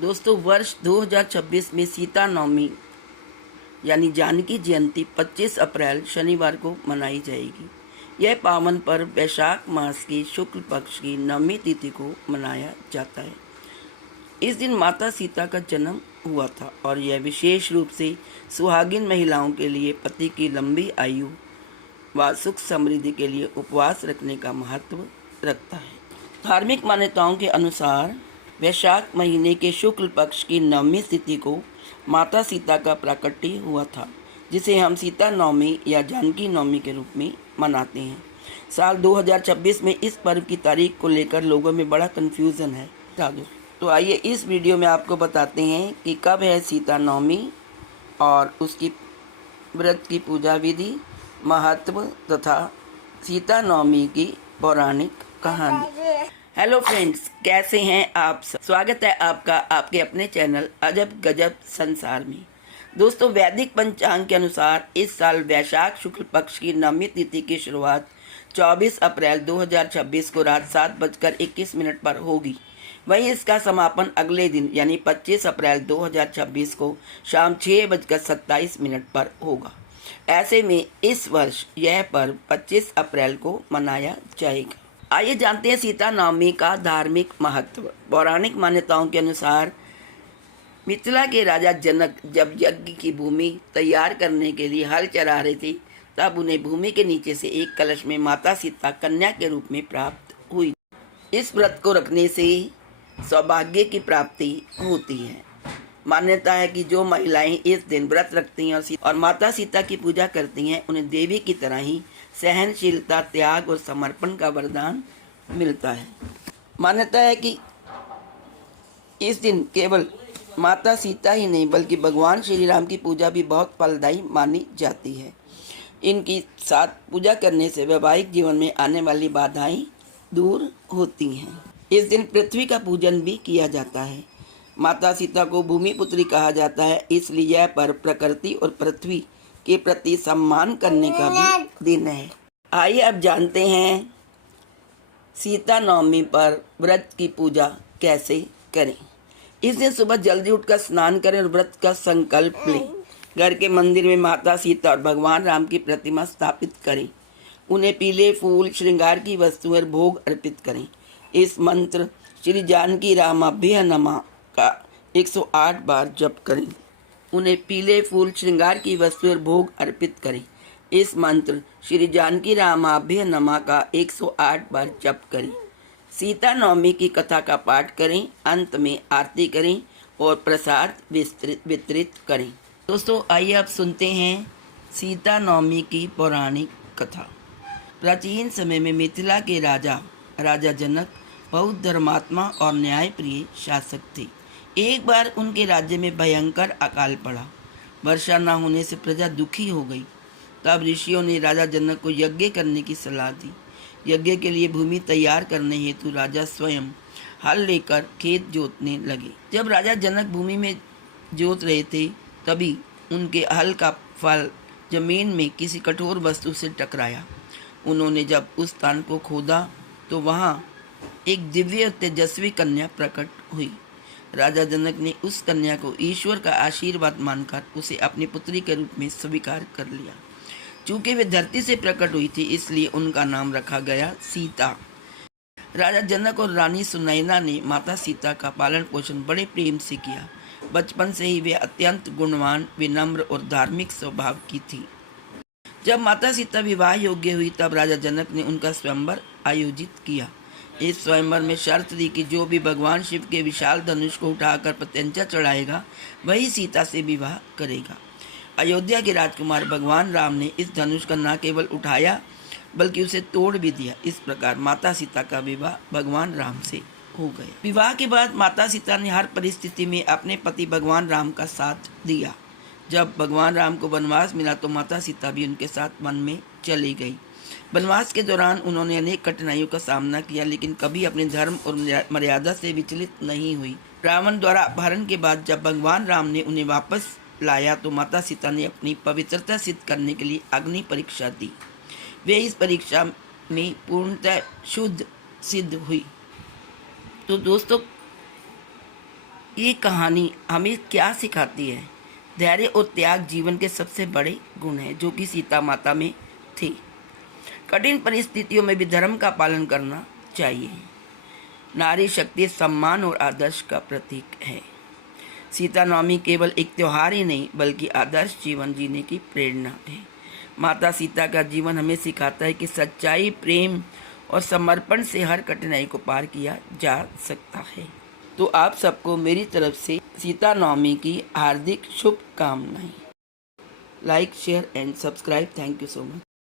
दोस्तों, वर्ष 2026 में सीता नवमी यानी जानकी जयंती 25 अप्रैल शनिवार को मनाई जाएगी। यह पावन पर्व वैशाख मास की शुक्ल पक्ष की नवमी तिथि को मनाया जाता है। इस दिन माता सीता का जन्म हुआ था और यह विशेष रूप से सुहागिन महिलाओं के लिए पति की लंबी आयु व सुख समृद्धि के लिए उपवास रखने का महत्व रखता है। धार्मिक मान्यताओं के अनुसार वैशाख महीने के शुक्ल पक्ष की नवमी तिथि को माता सीता का प्राकट्य हुआ था, जिसे हम सीता नवमी या जानकी नवमी के रूप में मनाते हैं। साल 2026 में इस पर्व की तारीख को लेकर लोगों में बड़ा कन्फ्यूज़न है। तो आइए इस वीडियो में आपको बताते हैं कि कब है सीता नवमी और उसकी व्रत की पूजा विधि, महत्व तथा सीता नवमी की पौराणिक कहानी। हेलो फ्रेंड्स, कैसे हैं आप सब? स्वागत है आपका आपके अपने चैनल अजब गजब संसार में। दोस्तों, वैदिक पंचांग के अनुसार इस साल वैशाख शुक्ल पक्ष की नवमी तिथि की शुरुआत 24 अप्रैल 2026 को रात 7:21 पर होगी। वहीं इसका समापन अगले दिन यानी 25 अप्रैल 2026 को शाम 6:27 पर होगा। ऐसे में इस वर्ष यह पर्व 25 अप्रैल को मनाया जाएगा। आइए जानते हैं सीता नवमी का धार्मिक महत्व। पौराणिक मान्यताओं के अनुसार मिथिला के राजा जनक जब यज्ञ की भूमि तैयार करने के लिए हल चला रहे थे, तब उन्हें भूमि के नीचे से एक कलश में माता सीता कन्या के रूप में प्राप्त हुई। इस व्रत को रखने से सौभाग्य की प्राप्ति होती है। मान्यता है कि जो महिलाएं इस दिन व्रत रखती हैं और माता सीता की पूजा करती हैं, उन्हें देवी की तरह ही सहनशीलता, त्याग और समर्पण का वरदान मिलता है। मान्यता है कि इस दिन केवल माता सीता ही नहीं बल्कि भगवान श्री राम की पूजा भी बहुत फलदायी मानी जाती है। इनकी साथ पूजा करने से वैवाहिक जीवन में आने वाली बाधाएं दूर होती हैं। इस दिन पृथ्वी का पूजन भी किया जाता है। माता सीता को भूमि पुत्री कहा जाता है, इसलिए यह पर्व प्रकृति और पृथ्वी के प्रति सम्मान करने का भी दिन है। आइए अब जानते हैं सीता नवमी पर व्रत की पूजा कैसे करें। इस दिन सुबह जल्दी उठकर स्नान करें और व्रत का संकल्प लें। घर के मंदिर में माता सीता और भगवान राम की प्रतिमा स्थापित करें। उन्हें पीले फूल, श्रृंगार की वस्तुएं और भोग अर्पित करें। इस मंत्र श्री जानकी रामाभ्य नमः का 108 बार जप करें। उन्हें पीले फूल, श्रृंगार की वस्तुएं और भोग अर्पित करें। इस मंत्र श्री जानकी रामाभ्य नमः का 108 बार जप करें। सीता नवमी की कथा का पाठ करें। अंत में आरती करें और प्रसाद वितरित करें। दोस्तों, आइए अब सुनते हैं सीता नवमी की पौराणिक कथा। प्राचीन समय में मिथिला के राजा जनक बहुत धर्मात्मा और न्यायप्रिय शासक थे। एक बार उनके राज्य में भयंकर अकाल पड़ा। वर्षा न होने से प्रजा दुखी हो गई। तब ऋषियों ने राजा जनक को यज्ञ करने की सलाह दी। यज्ञ के लिए भूमि तैयार करने हेतु राजा स्वयं हल लेकर खेत जोतने लगे। जब राजा जनक भूमि में जोत रहे थे, तभी उनके हल का फल जमीन में किसी कठोर वस्तु से टकराया। उन्होंने जब उस स्थान को खोदा तो वहाँ एक दिव्य तेजस्वी कन्या प्रकट हुई। राजा जनक ने उस कन्या को ईश्वर का आशीर्वाद मानकर उसे अपनी पुत्री के रूप में स्वीकार कर लिया। चूँकि वे धरती से प्रकट हुई थी, इसलिए उनका नाम रखा गया सीता। राजा जनक और रानी सुनैना ने माता सीता का पालन पोषण बड़े प्रेम से किया। बचपन से ही वे अत्यंत गुणवान, विनम्र और धार्मिक स्वभाव की थी। जब माता सीता विवाह योग्य हुई, तब राजा जनक ने उनका स्वयंवर आयोजित किया। इस स्वयंवर में शर्त दी कि जो भी भगवान शिव के विशाल धनुष को उठाकर प्रत्यंचा चढ़ाएगा, वही सीता से विवाह करेगा। अयोध्या के राजकुमार भगवान राम ने इस धनुष का न केवल उठाया बल्कि उसे तोड़ भी दिया। इस प्रकार माता सीता का विवाह भगवान राम से हो गया। विवाह के बाद माता सीता ने हर परिस्थिति में अपने पति भगवान राम का साथ दिया। जब भगवान राम को वनवास मिला तो माता सीता भी उनके साथ वन में चली गई। वनवास के दौरान उन्होंने अनेक कठिनाइयों का सामना किया, लेकिन कभी अपने धर्म और मर्यादा से विचलित नहीं हुई। रावण द्वारा अपहरण के बाद जब भगवान राम ने उन्हें वापस लाया तो माता सीता ने अपनी पवित्रता सिद्ध करने के लिए अग्नि परीक्षा दी। वे इस परीक्षा में पूर्णतः शुद्ध सिद्ध हुई। तो दोस्तों, ये कहानी हमें क्या सिखाती है? धैर्य और त्याग जीवन के सबसे बड़े गुण हैं, जो कि सीता माता में थे। कठिन परिस्थितियों में भी धर्म का पालन करना चाहिए। नारी शक्ति, सम्मान और आदर्श का प्रतीक है। सीता नवमी केवल एक त्योहार ही नहीं, बल्कि आदर्श जीवन जीने की प्रेरणा है। माता सीता का जीवन हमें सिखाता है कि सच्चाई, प्रेम और समर्पण से हर कठिनाई को पार किया जा सकता है। तो आप सबको मेरी तरफ से सीता नवमी की हार्दिक शुभकामनाएं। Like, share and subscribe. Thank you so much.